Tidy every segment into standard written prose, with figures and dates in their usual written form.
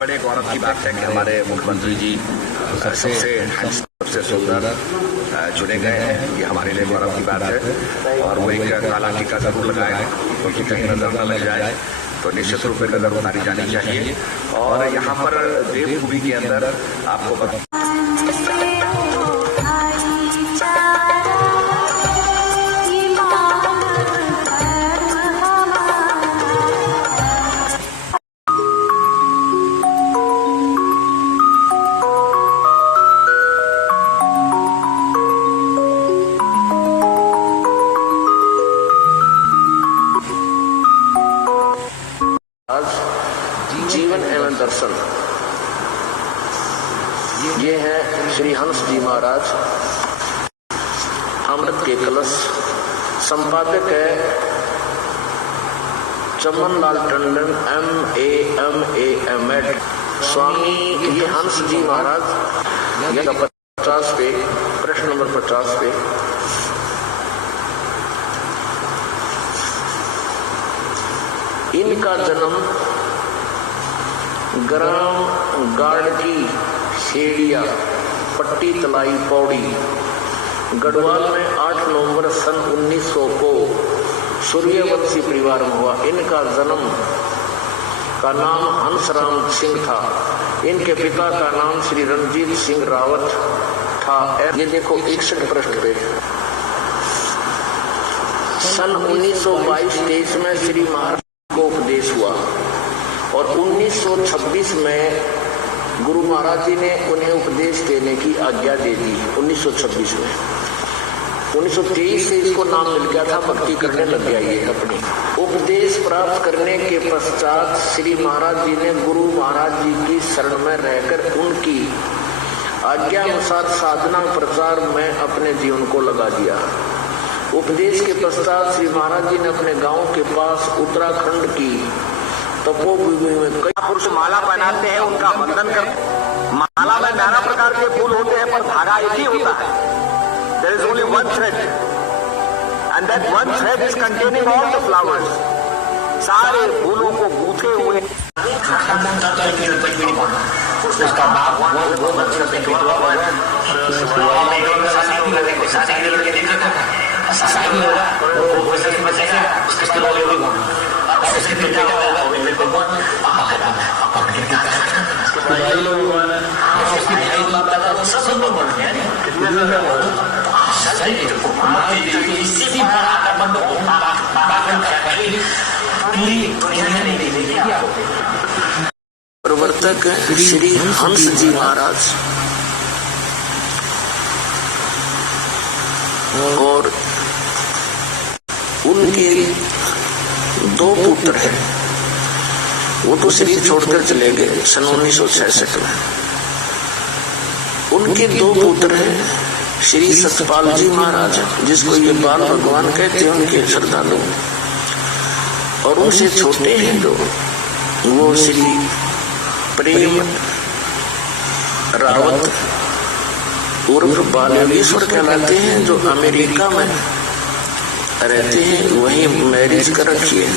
बड़े गौरव की बात है कि हमारे मुख्यमंत्री जी सबसे सुंदर चुने गए हैं। ये हमारे लिए गौरव की बात है। और वो एक काला टीका जरूर लगाए, क्योंकि कहीं नजर न लग जाए तो निश्चित रूप में नजर उतारी जानी चाहिए। और यहाँ पर देवभूमि के अंदर आपको जीवन एवं दर्शन, ये है श्री हंस जी महाराज, अमृत के कलश। संपादक है चमन लाल टंडन MA स्वामी। ये हंस जी महाराज, यह 50 पे प्रश्न नंबर 50 पे इनका जन्म ग्राम गाड़की शेड़िया पट्टी तलाई पौड़ी गढ़वाल में 8 नवंबर सन 1900 को सूर्यवंशी परिवार में हुआ। इनका जन्म का नाम हंसराम सिंह था। इनके पिता का नाम श्री रणजीत सिंह रावत था। ये देखो 61 पृष्ठ पे सन 1922-23 में श्री महाराज को उपदेश हुआ और 1926 में गुरु महाराज जी ने उन्हें उपदेश देने की आज्ञा दे दी। 1926 में 1923 से इसको नाम मिल गया था, भक्ति करने लग गया ये अपनी। उपदेश प्राप्त करने के पश्चात श्री महाराज जी ने गुरु महाराज जी की शरण में रहकर उनकी आज्ञा अनुसार साधना प्रचार में अपने जीवन को लगा दिया। उपदेश के पश्चात श्री महाराज जी ने अपने गांव के पास उत्तराखंड की तपोभूमि में कई पुरुष माला पहनाते हैं, उनका वंदन कर। माला में नाना प्रकार के फूल होते हैं पर धागा एक ही होता है। There is only one thread and that one thread is containing all the flowers. सारे फूलों को गूंथे हुए उसका बाप वो प्रवर्तक श्री हंस जी महाराज और उनके 2 पुत्र हैं। वो तो शरीर छोड़कर चले गए सन 1966 में। उनके 2 पुत्र हैं श्री सतपाल जी महाराज, जिसको ये बाल भगवान कहते हैं, उनके श्रद्धालु। और उनसे छोटे हैं जो वो श्री प्रेम रावत उर्फ बालेश्वर कहलाते हैं, जो अमेरिका में रहते हैं। वहीं मैरिज कर रखी है।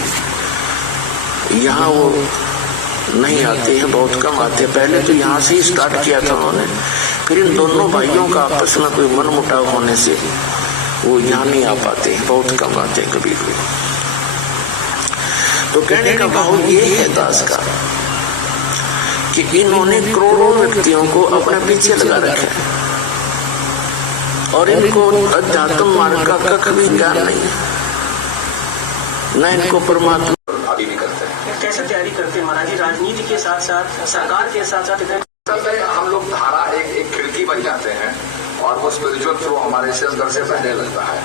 यहाँ वो नहीं आते हैं, बहुत कम आते हैं। पहले तो यहाँ से ही स्टार्ट किया था उन्होंने, फिर इन दोनों भाइयों का आपस में कोई मन मुटाव होने से वो यहाँ नहीं आ पाते हैं, बहुत कम आते हैं कभी कभी। तो कहने का भाव ये है दास का कि इन्होंने करोड़ों व्यक्तियों को अपने पीछे लगा रखा है और इनको अध्यात्म मार्ग का कभी ज्ञान नहीं है, न इनको परमात्मा। अभी भी करते हैं। कैसे तैयारी करते हैं महाराज जी? राजनीति के साथ साथ सरकार के साथ साथ हम लोग धारा एक खिड़की बन जाते हैं और वो स्पिरिचुअल फ्लो हमारे से अंदर से बहने लगता है।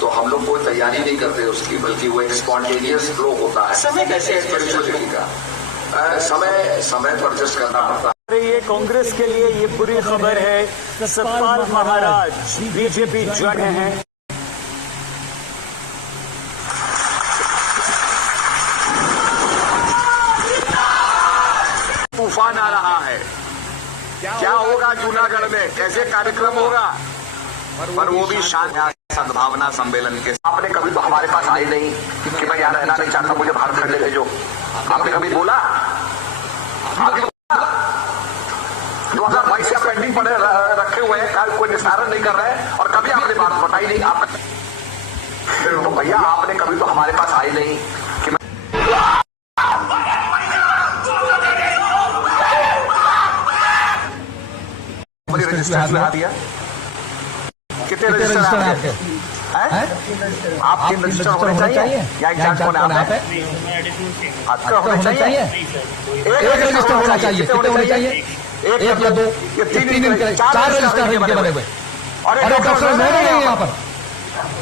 तो हम लोग कोई तैयारी नहीं करते उसकी, बल्कि वो एक स्पॉन्टेनियस फ्लो होता है। समय कैसे स्पिरिचुअलिटी का समय पर एडजस्ट करना पड़ता है। ये कांग्रेस के लिए ये बुरी खबर है। सतपाल महाराज बीजेपी ज्वाइन हैं। तूफान आ रहा है। क्या होगा जूनागढ़ में, कैसे कार्यक्रम होगा, पर वो भी शांत सद्भावना सम्मेलन के आपने कभी तो हमारे पास आए नहीं कि मैं यहाँ रहना नहीं चाहता, मुझे भारत खंड भेजो। आपने कभी बोला? 2022 से पेंडिंग पड़े रखे हुए हैं, कोई निस्तारण नहीं कर रहे हैं और कभी आपने बात बताई नहीं। आप तो भैया आपने कभी तो हमारे पास आए नहीं कि मैं रजिस्टर दिया। कितने रजिस्टर हैं आपके? आप 3 रजिस्टर होने चाहिए या इंचार्ज कौन है? आपका होना चाहिए। एक रजिस्टर होना चाहिए। कितने होने चाहिए? एक या दो, ये 4 रजिस्टर हैं इनके बने हुए। और एक डॉक्टर नहीं है यहाँ पर,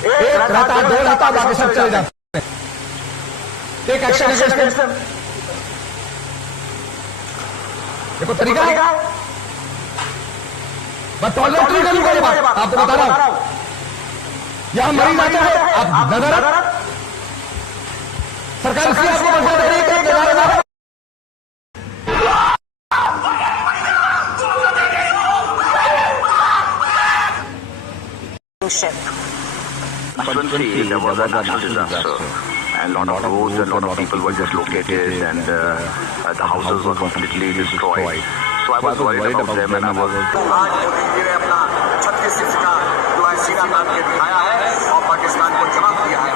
एक रहता है, 2 रहता है, बाकी सब चले जाते हैं। एक एक्शन अगेंस्ट देखो तरीका है। मैं टॉयलेट नहीं करूंगा ये बात, आपको बता रहा हूं। यहां मरीज आते हैं, आप नजर सरकार इसलिए आपको बढ़ा दे रही है कि there was a natural disaster and lot of roads and lot of people were dislocated and the houses were completely destroyed. So I was worried about them and I was अपना 36 का जो है सीना तान के दिखाया है और पाकिस्तान को जवाब दिया है।